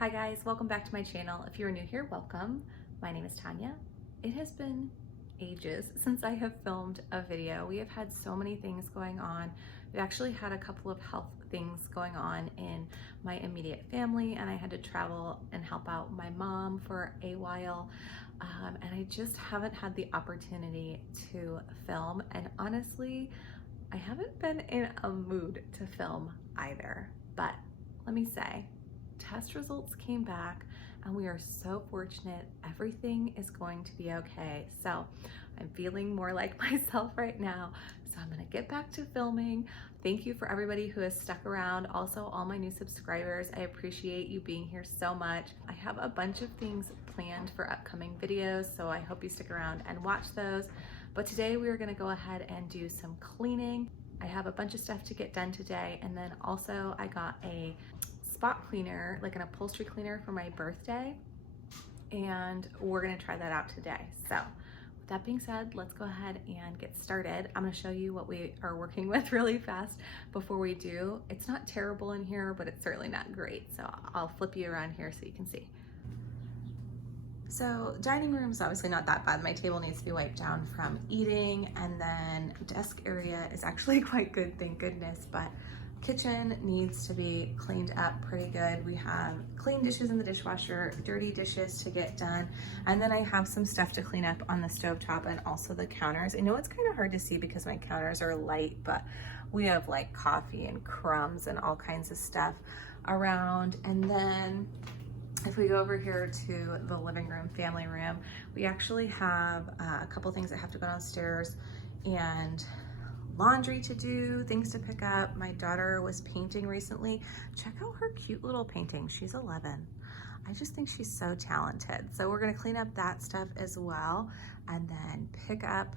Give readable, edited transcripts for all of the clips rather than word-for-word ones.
Hi guys, welcome back to my channel. If you're new here, welcome. My name is Tanya. It has been ages since I have filmed a video. We have had so many things going on. We've actually had a couple of health things going on in my immediate family, and I had to travel and help out my mom for a while. And I just haven't had the opportunity to film. And honestly, I haven't been in a mood to film either. But let me say, test results came back and we are so fortunate. Everything is going to be okay. So I'm feeling more like myself right now. So I'm gonna get back to filming. Thank you for everybody who has stuck around. Also, all my new subscribers, I appreciate you being here so much. I have a bunch of things planned for upcoming videos, so I hope you stick around and watch those. But today we are gonna go ahead and do some cleaning. I have a bunch of stuff to get done today, and then also I got a spot cleaner, like an upholstery cleaner for my birthday, and we're gonna try that out today. So with that being said, let's go ahead and get started. I'm gonna show you what we are working with really fast before we do. It's not terrible in here, but it's certainly not great. So I'll flip you around here so you can see. So dining room is obviously not that bad. My table needs to be wiped down from eating, and then desk area is actually quite good, thank goodness, but kitchen needs to be cleaned up pretty good. We have clean dishes in the dishwasher, dirty dishes to get done, and then I have some stuff to clean up on the stovetop and also the counters. I know it's kind of hard to see because my counters are light, but we have like coffee and crumbs and all kinds of stuff around. And then if we go over here to the living room, family room, we actually have a couple things that have to go downstairs, and laundry to do, things to pick up. My daughter was painting recently. Check out her cute little painting. She's 11. I just think she's so talented. So we're gonna clean up that stuff as well, and then pick up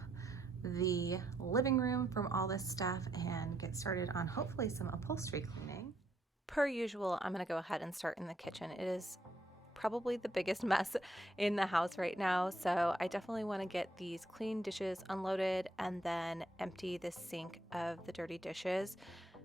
the living room from all this stuff and get started on hopefully some upholstery cleaning. Per usual, I'm gonna go ahead and start in the kitchen. It is probably the biggest mess in the house right now, so I definitely want to get these clean dishes unloaded and then empty the sink of the dirty dishes.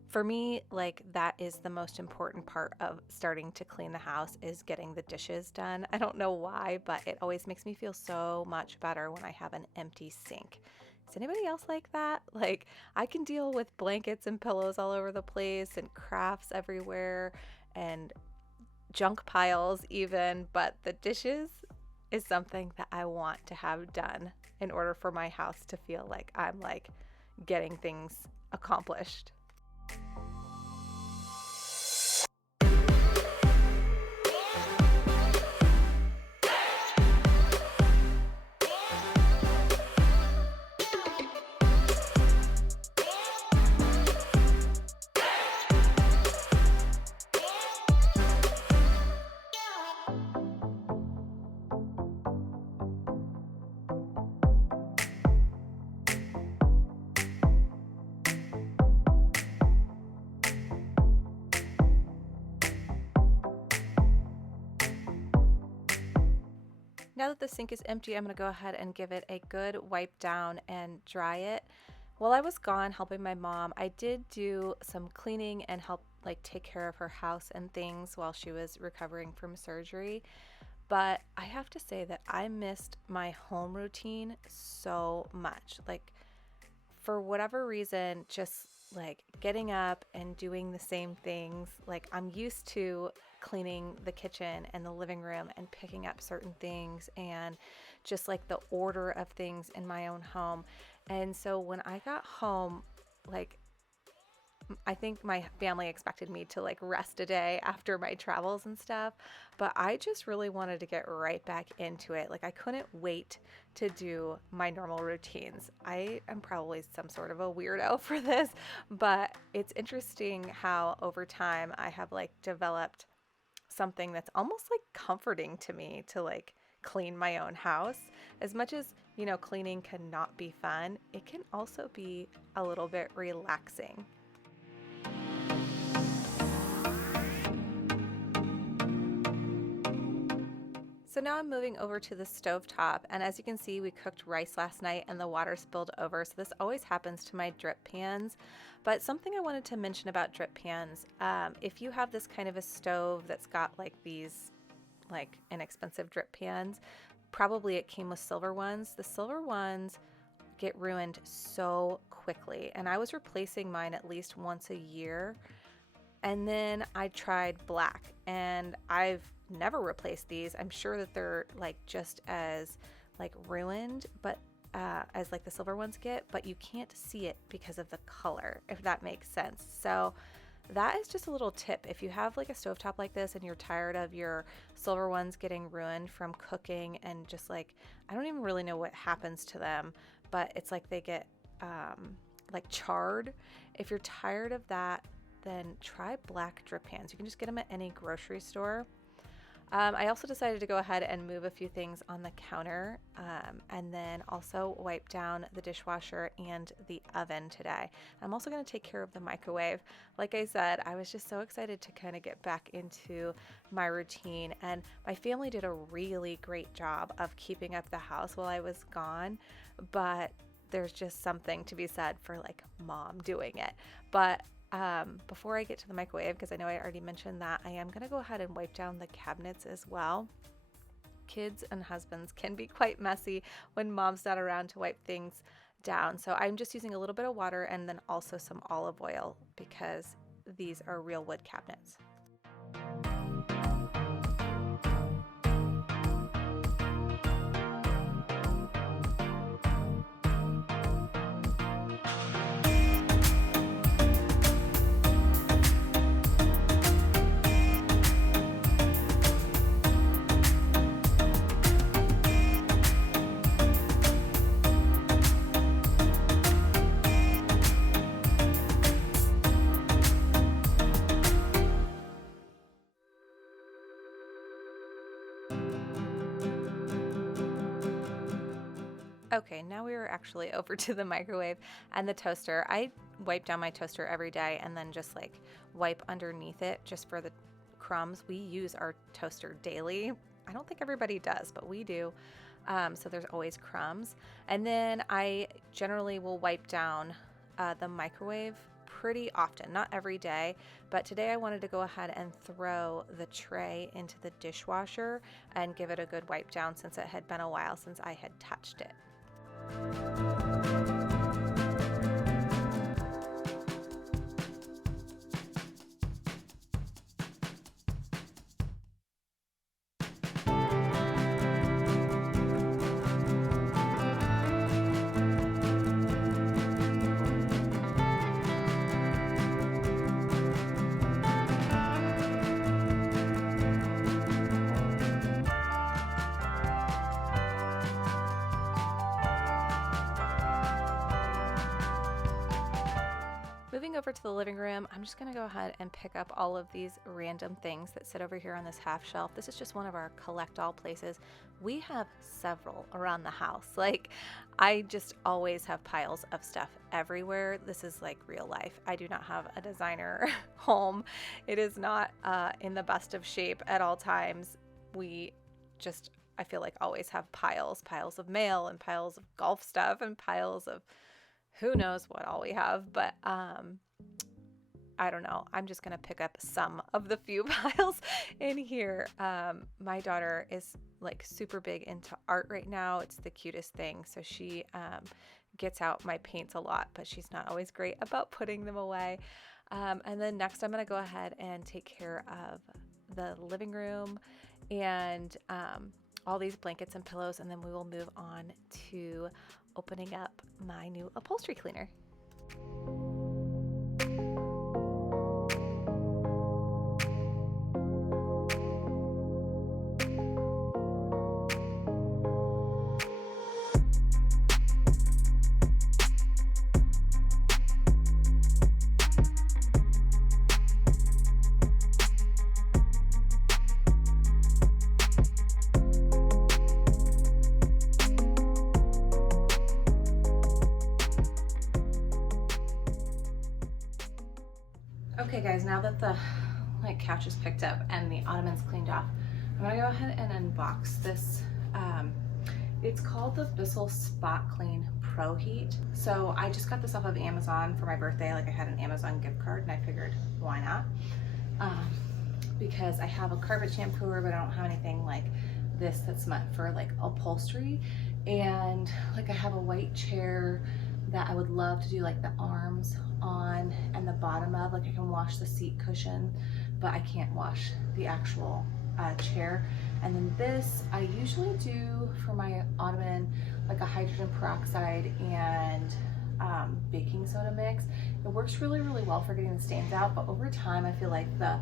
For me, like, that is the most important part of starting to clean the house, is getting the dishes done. I don't know why, but it always makes me feel so much better when I have an empty sink. Is anybody else like that? Like, I can deal with blankets and pillows all over the place and crafts everywhere and junk piles even, but the dishes is something that I want to have done in order for my house to feel like I'm like getting things accomplished. Now that the sink is empty, I'm going to go ahead and give it a good wipe down and dry it. While I was gone helping my mom, I did do some cleaning and help like take care of her house and things while she was recovering from surgery. But I have to say that I missed my home routine so much. Like, for whatever reason, just like getting up and doing the same things. Like, I'm used to cleaning the kitchen and the living room and picking up certain things and just like the order of things in my own home. And so when I got home, like, I think my family expected me to like rest a day after my travels and stuff, but I just really wanted to get right back into it. Like, I couldn't wait to do my normal routines. I am probably some sort of a weirdo for this, but it's interesting how over time I have like developed something that's almost like comforting to me to like clean my own house. As much as, you know, cleaning cannot be fun, it can also be a little bit relaxing. So now I'm moving over to the stovetop, and as you can see, we cooked rice last night and the water spilled over, so this always happens to my drip pans. But something I wanted to mention about drip pans, if you have this kind of a stove that's got like these like inexpensive drip pans, probably it came with silver ones. The silver ones get ruined so quickly, and I was replacing mine at least once a year. And then I tried black, and I've never replaced these. I'm sure that they're like just as like ruined, but as like the silver ones get, but you can't see it because of the color, if that makes sense. So that is just a little tip. If you have like a stovetop like this and you're tired of your silver ones getting ruined from cooking, and just like, I don't even really know what happens to them, but it's like they get like charred. If you're tired of that, then try black drip pans. You can just get them at any grocery store. I also decided to go ahead and move a few things on the counter, and then also wipe down the dishwasher and the oven today. I'm also going to take care of the microwave. Like I said, I was just so excited to kind of get back into my routine, and my family did a really great job of keeping up the house while I was gone, but there's just something to be said for like mom doing it. But before I get to the microwave, because I know I already mentioned that, I am going to go ahead and wipe down the cabinets as well. Kids and husbands can be quite messy when mom's not around to wipe things down. So I'm just using a little bit of water and then also some olive oil, because these are real wood cabinets. Okay, now we are actually over to the microwave and the toaster. I wipe down my toaster every day and then just like wipe underneath it just for the crumbs. We use our toaster daily. I don't think everybody does, but we do. So there's always crumbs. And then I generally will wipe down the microwave pretty often, not every day, but today I wanted to go ahead and throw the tray into the dishwasher and give it a good wipe down, since it had been a while since I had touched it. Moving over to the living room, I'm just going to go ahead and pick up all of these random things that sit over here on this half shelf. This is just one of our collect-all places. We have several around the house. Like, I just always have piles of stuff everywhere. This is like real life. I do not have a designer home. It is not in the best of shape at all times. We just, I feel like, always have piles of mail and piles of golf stuff and piles of who knows what all we have, but I don't know. I'm just going to pick up some of the few piles in here. My daughter is like super big into art right now. It's the cutest thing. So she gets out my paints a lot, but she's not always great about putting them away. And then next I'm going to go ahead and take care of the living room and all these blankets and pillows, and then we will move on to opening up my new upholstery cleaner. Okay guys, now that the couch is picked up and the ottoman's cleaned off, I'm gonna go ahead and unbox this. It's called the Bissell Spot Clean Pro Heat. So I just got this off of Amazon for my birthday. Like I had an Amazon gift card and I figured why not? Because I have a carpet shampooer, but I don't have anything like this that's meant for like upholstery. And like I have a white chair that I would love to do like the arms on and the bottom of. Like I can wash the seat cushion, but I can't wash the actual chair. And then this I usually do for my ottoman, like a hydrogen peroxide and baking soda mix. It works really well for getting the stains out, but over time I feel like the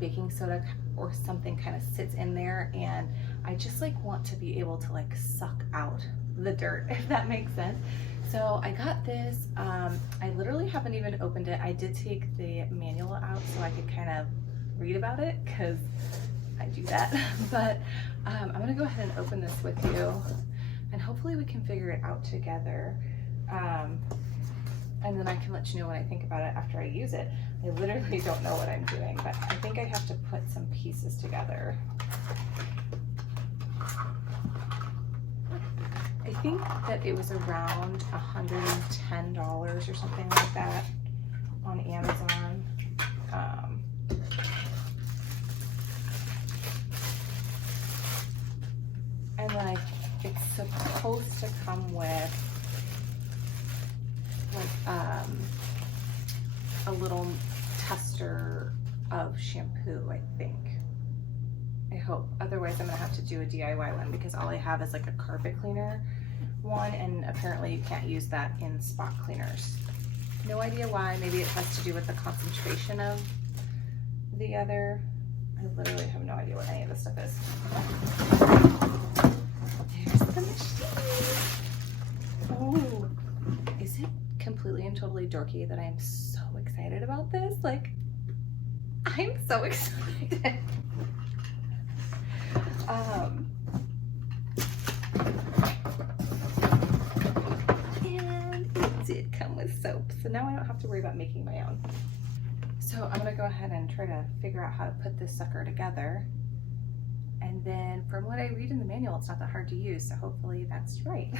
baking soda or something kind of sits in there, and I just like want to be able to like suck out the dirt, if that makes sense. So I got this. I literally haven't even opened it. I did take the manual out so I could kind of read about it because I do that. But I'm gonna go ahead and open this with you and hopefully we can figure it out together. And then I can let you know what I think about it after I use it. I literally don't know what I'm doing, but I think I have to put some pieces together. I think that it was around $110 or something like that on Amazon. And then it's supposed to come with like a little tester of shampoo, I think. I hope. Otherwise I'm gonna have to do a DIY one because all I have is like a carpet cleaner one, and apparently you can't use that in spot cleaners. No idea why. Maybe it has to do with the concentration of the other. I literally have no idea what any of this stuff is. There's the machine. Oh, is it completely and totally dorky that I am so excited about this? Like, I'm so excited. And it did come with soap, so now I don't have to worry about making my own. So I'm gonna go ahead and try to figure out how to put this sucker together. And then from what I read in the manual, it's not that hard to use, so hopefully that's right.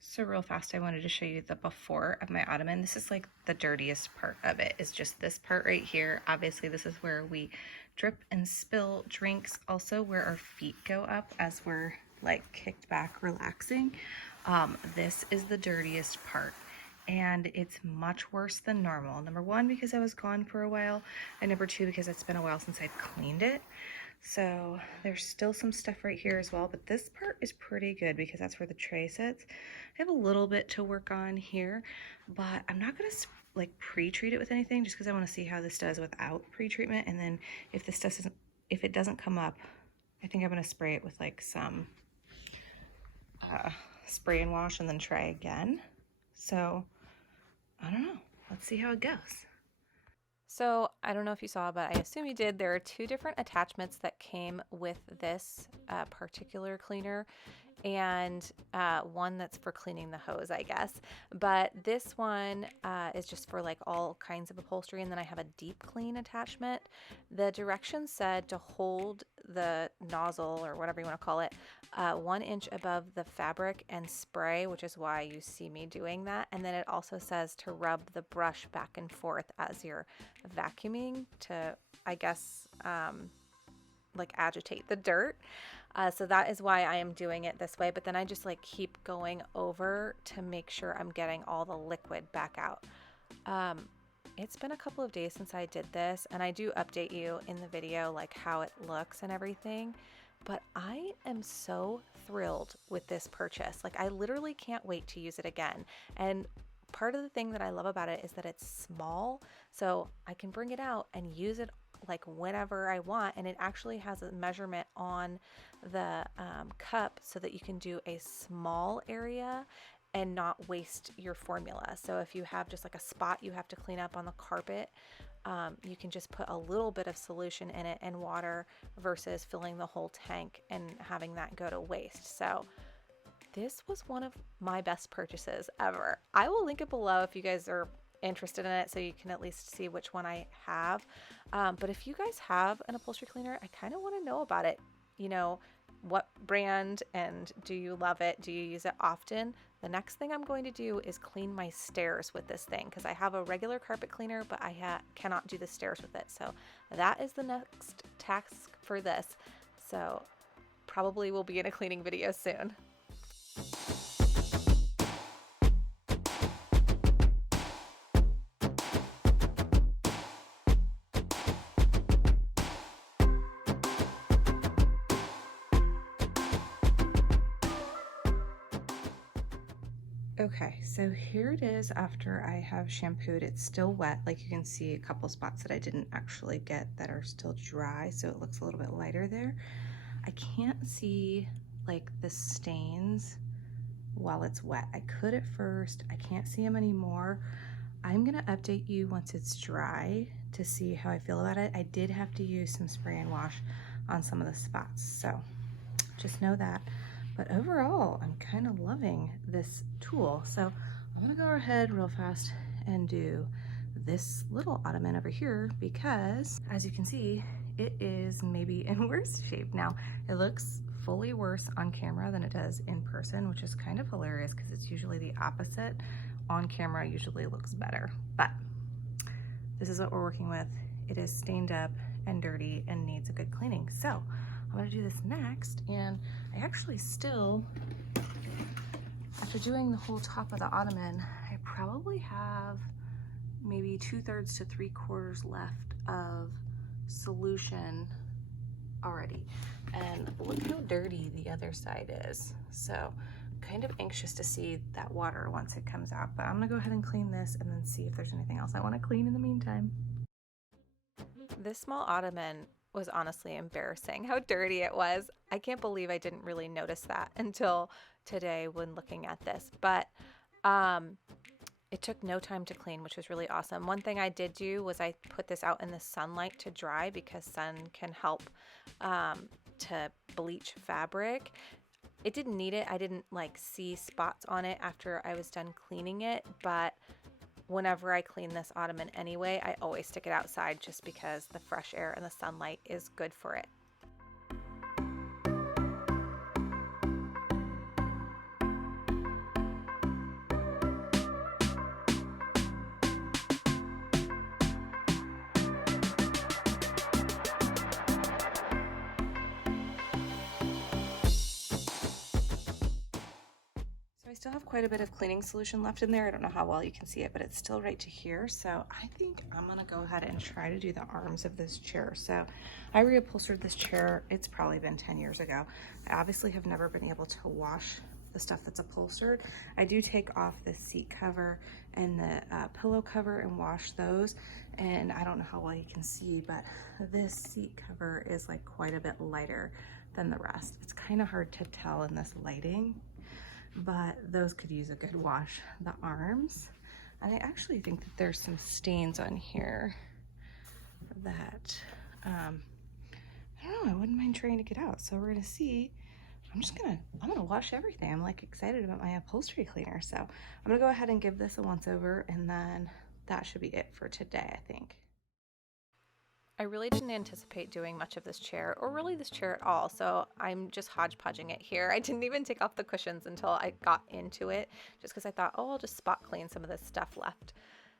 So real fast, I wanted to show you the before of my ottoman. This is like the dirtiest part of it, is just this part right here. Obviously, this is where we drip and spill drinks. Also where our feet go up as we're like kicked back, relaxing. This is the dirtiest part. And it's much worse than normal. Number one, because I was gone for a while, and number two, because it's been a while since I've cleaned it. So there's still some stuff right here as well, but this part is pretty good because that's where the tray sits. I have a little bit to work on here, but I'm not gonna like pre-treat it with anything just because I want to see how this does without pre-treatment. And then if it doesn't come up, I think I'm gonna spray it with like some spray and wash and then try again. So I don't know, let's see how it goes. So I don't know if you saw, but I assume you did. There are two different attachments that came with this particular cleaner, and one that's for cleaning the hose, I guess. But this one is just for like all kinds of upholstery, and then I have a deep clean attachment. The directions said to hold the nozzle, or whatever you want to call it, 1 inch above the fabric and spray, which is why you see me doing that. And then it also says to rub the brush back and forth as you're vacuuming to, I guess, like agitate the dirt. So that is why I am doing it this way. But then I just like keep going over to make sure I'm getting all the liquid back out. It's been a couple of days since I did this, and I do update you in the video like how it looks and everything, but I am so thrilled with this purchase. Like, I literally can't wait to use it again. And part of the thing that I love about it is that it's small, so I can bring it out and use it like whenever I want, and it actually has a measurement on the cup so that you can do a small area and not waste your formula. So if you have just like a spot you have to clean up on the carpet, you can just put a little bit of solution in it and water versus filling the whole tank and having that go to waste. So this was one of my best purchases ever. I will link it below if you guys are interested in it, so you can at least see which one I have. But if you guys have an upholstery cleaner, I kind of want to know about it. You know, what brand, and do you love it? Do you use it often? The next thing I'm going to do is clean my stairs with this thing, because I have a regular carpet cleaner, but I cannot do the stairs with it. So that is the next task for this. So probably will be in a cleaning video soon. Okay, so here it is after I have shampooed. It's still wet. Like, you can see a couple spots that I didn't actually get that are still dry, so it looks a little bit lighter there. I can't see like the stains while it's wet. I could at first. I can't see them anymore. I'm gonna update you once it's dry to see how I feel about it. I did have to use some spray and wash on some of the spots, so just know that. But overall, I'm kind of loving this tool. So I'm gonna go ahead real fast and do this little ottoman over here, because as you can see, it is maybe in worse shape now. It looks fully worse on camera than it does in person, which is kind of hilarious because it's usually the opposite. On camera usually looks better, but this is what we're working with. It is stained up and dirty and needs a good cleaning. So I'm gonna do this next, and I actually still, after doing the whole top of the ottoman, I probably have maybe 2/3 to 3/4 left of solution already. And look how dirty the other side is. So I'm kind of anxious to see that water once it comes out, but I'm gonna go ahead and clean this and then see if there's anything else I wanna clean in the meantime. This small ottoman was honestly embarrassing how dirty it was. I can't believe I didn't really notice that until today when looking at this, but it took no time to clean, which was really awesome. One thing I did do was I put this out in the sunlight to dry, because sun can help to bleach fabric. It didn't need it. I didn't like see spots on it after I was done cleaning it, but whenever I clean this ottoman anyway, I always stick it outside just because the fresh air and the sunlight is good for it. So I still have quite a bit of cleaning solution left in there. I don't know how well you can see it, but it's still right to here. So I think I'm gonna go ahead and try to do the arms of this chair. So I reupholstered this chair. It's probably been 10 years ago. I obviously have never been able to wash the stuff that's upholstered. I do take off the seat cover and the pillow cover and wash those. And I don't know how well you can see, but this seat cover is like quite a bit lighter than the rest. It's kind of hard to tell in this lighting, but those could use a good wash. The arms, and I actually think that there's some stains on here that I don't know, I wouldn't mind trying to get out. So we're gonna see. I'm gonna wash everything. I'm like excited about my upholstery cleaner. So I'm gonna go ahead and give this a once over, and then that should be it for today, I think. I really didn't anticipate doing much of this chair, or really this chair at all, so I'm just hodgepodging it here. I didn't even take off the cushions until I got into it, just because I thought, oh, I'll just spot clean some of this stuff left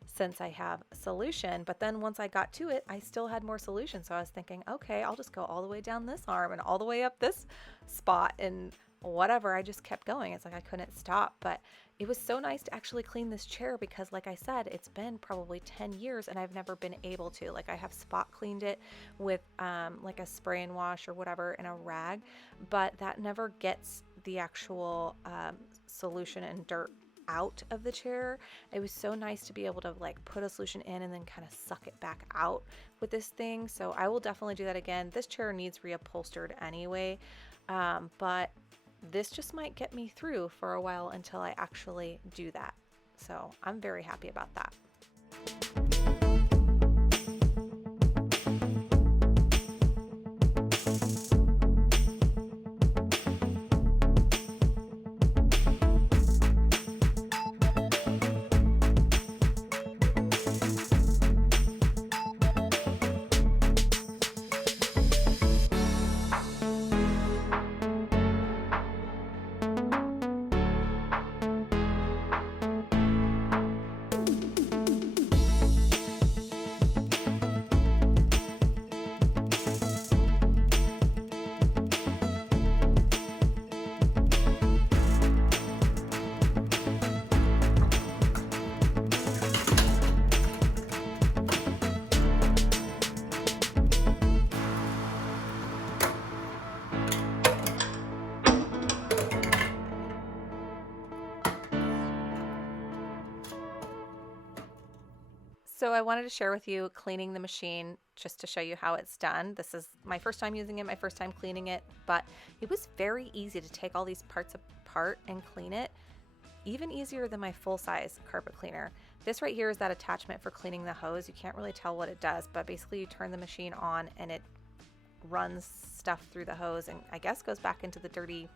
since I have solution. But then once I got to it, I still had more solution, so I was thinking, okay, I'll just go all the way down this arm and all the way up this spot and whatever. I just kept going. It's like I couldn't stop. But it was so nice to actually clean this chair because, like I said, it's been probably 10 years and I've never been able to. Like, I have spot cleaned it with like a spray and wash or whatever in a rag, but that never gets the actual solution and dirt out of the chair. It was so nice to be able to like put a solution in and then kind of suck it back out with this thing. So I will definitely do that again. This chair needs reupholstered anyway, but this just might get me through for a while until I actually do that. So I'm very happy about that. So I wanted to share with you cleaning the machine just to show you how it's done. This is my first time using it, my first time cleaning it, but it was very easy to take all these parts apart and clean it, even easier than my full-size carpet cleaner. This right here is that attachment for cleaning the hose. You can't really tell what it does, but basically you turn the machine on and it runs stuff through the hose and I guess goes back into the dirty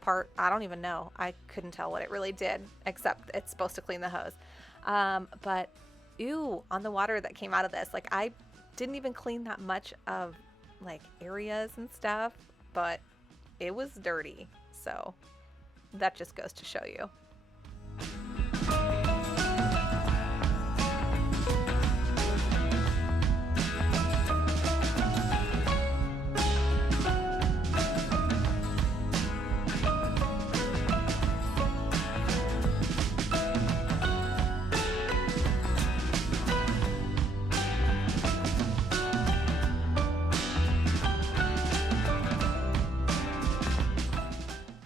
part. I don't even know. I couldn't tell what it really did, except it's supposed to clean the hose. But ew, on the water that came out of this, like I didn't even clean that much of like areas and stuff, but it was dirty. So that just goes to show you.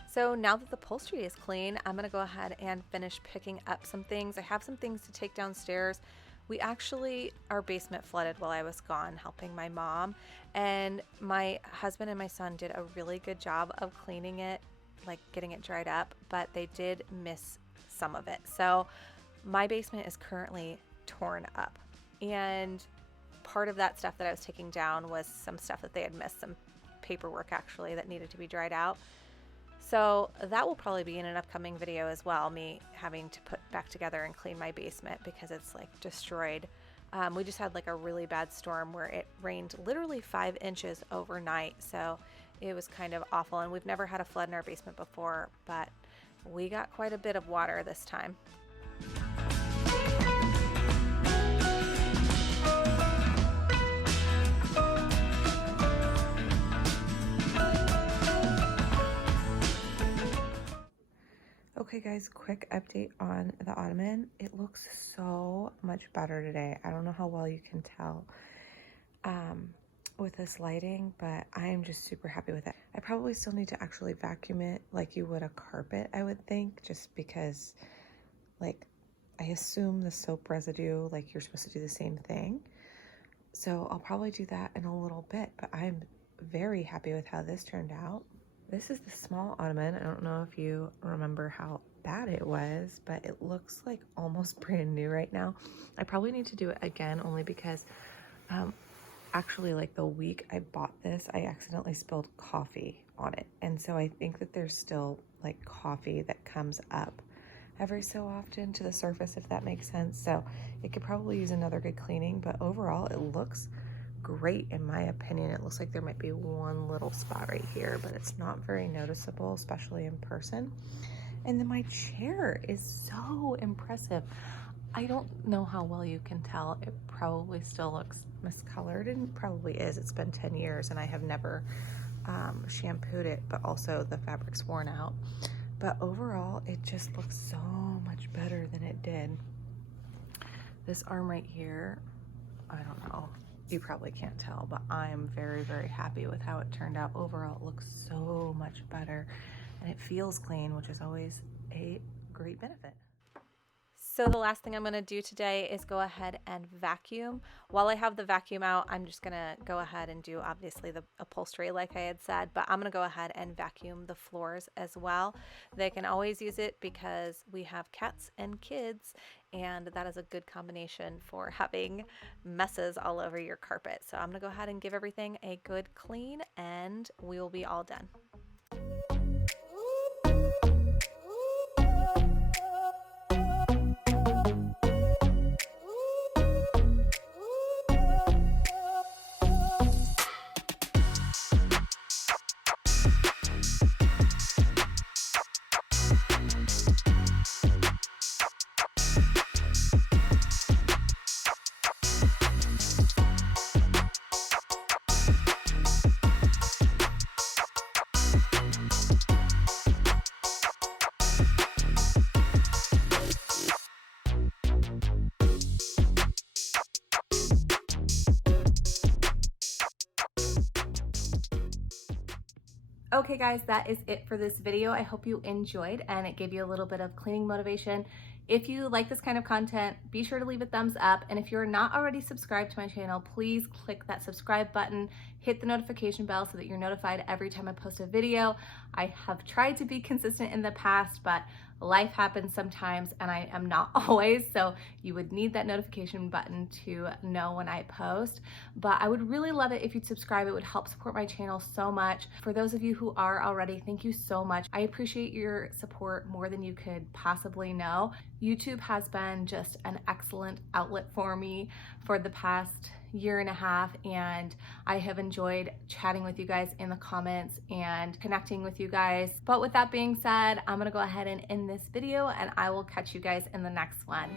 So now that the upholstery is clean, I'm gonna go ahead and finish picking up some things. I have some things to take downstairs. Our basement flooded while I was gone helping my mom, and my husband and my son did a really good job of cleaning it, like getting it dried up, but they did miss some of it. So my basement is currently torn up, and part of that stuff that I was taking down was some stuff that they had missed, some paperwork actually that needed to be dried out. So that will probably be in an upcoming video as well, me having to put back together and clean my basement because it's like destroyed. We just had like a really bad storm where it rained literally 5 inches overnight. So it was kind of awful, and we've never had a flood in our basement before, but we got quite a bit of water this time. Okay guys, quick update on the ottoman. It looks so much better today. I don't know how well you can tell with this lighting, but I am just super happy with it. I probably still need to actually vacuum it like you would a carpet, I would think, just because like I assume the soap residue, like you're supposed to do the same thing. So I'll probably do that in a little bit, but I'm very happy with how this turned out. This is the small ottoman. I don't know if you remember how bad it was, but it looks like almost brand new right now. I probably need to do it again only because actually like the week I bought this, I accidentally spilled coffee on it. And so I think that there's still like coffee that comes up every so often to the surface, if that makes sense. So it could probably use another good cleaning, but overall it looks great in my opinion. It looks like there might be one little spot right here, but it's not very noticeable, especially in person. And then my chair is so impressive. I don't know how well you can tell. It probably still looks miscolored, and probably is. It's been 10 years and I have never shampooed it, but also the fabric's worn out. But overall, it just looks so much better than it did. This arm right here, I don't know. You probably can't tell, but I am very, very happy with how it turned out. Overall, it looks so much better and it feels clean, which is always a great benefit. So the last thing I'm going to do today is go ahead and vacuum. While I have the vacuum out, I'm just going to go ahead and do obviously the upholstery like I had said, but I'm going to go ahead and vacuum the floors as well. They can always use it because we have cats and kids, and that is a good combination for having messes all over your carpet. So I'm going to go ahead and give everything a good clean and we will be all done. Okay guys, that is it for this video. I hope you enjoyed and it gave you a little bit of cleaning motivation. If you like this kind of content, be sure to leave a thumbs up. And if you're not already subscribed to my channel, please click that subscribe button, hit the notification bell so that you're notified every time I post a video. I have tried to be consistent in the past, but life happens sometimes and I am not always, so you would need that notification button to know when I post. But I would really love it if you'd subscribe. It would help support my channel so much. For those of you who are already, thank you so much. I appreciate your support more than you could possibly know. YouTube has been just an excellent outlet for me for the past year and a half, and I have enjoyed chatting with you guys in the comments and connecting with you guys. But with that being said, I'm gonna go ahead and end this video and I will catch you guys in the next one.